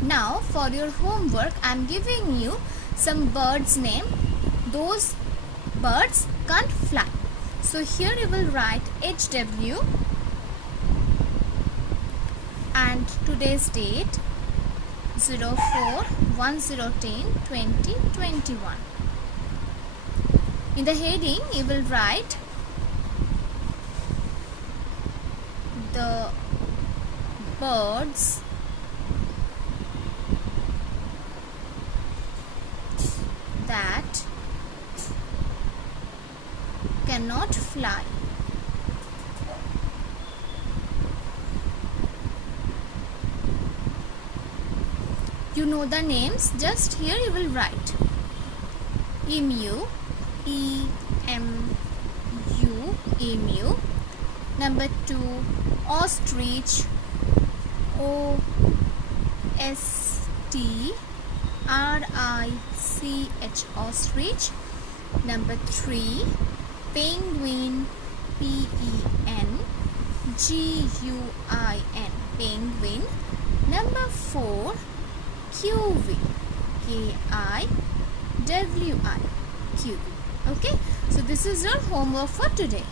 Now for your homework, I am giving you some birds name. Those birds can't fly. So here you will write HW and today's date 04/10/2021. In the heading you will write the birds that cannot fly. You know the names, just here you will write emu, E-M-U, emu. Number 2, ostrich, O-S-T-R-I-C-H, ostrich. Number 3, penguin, P-E-N-G-U-I-N, penguin. Number 4, kiwi, K-I-W-I, kiwi. Okay, so this is your homework for today.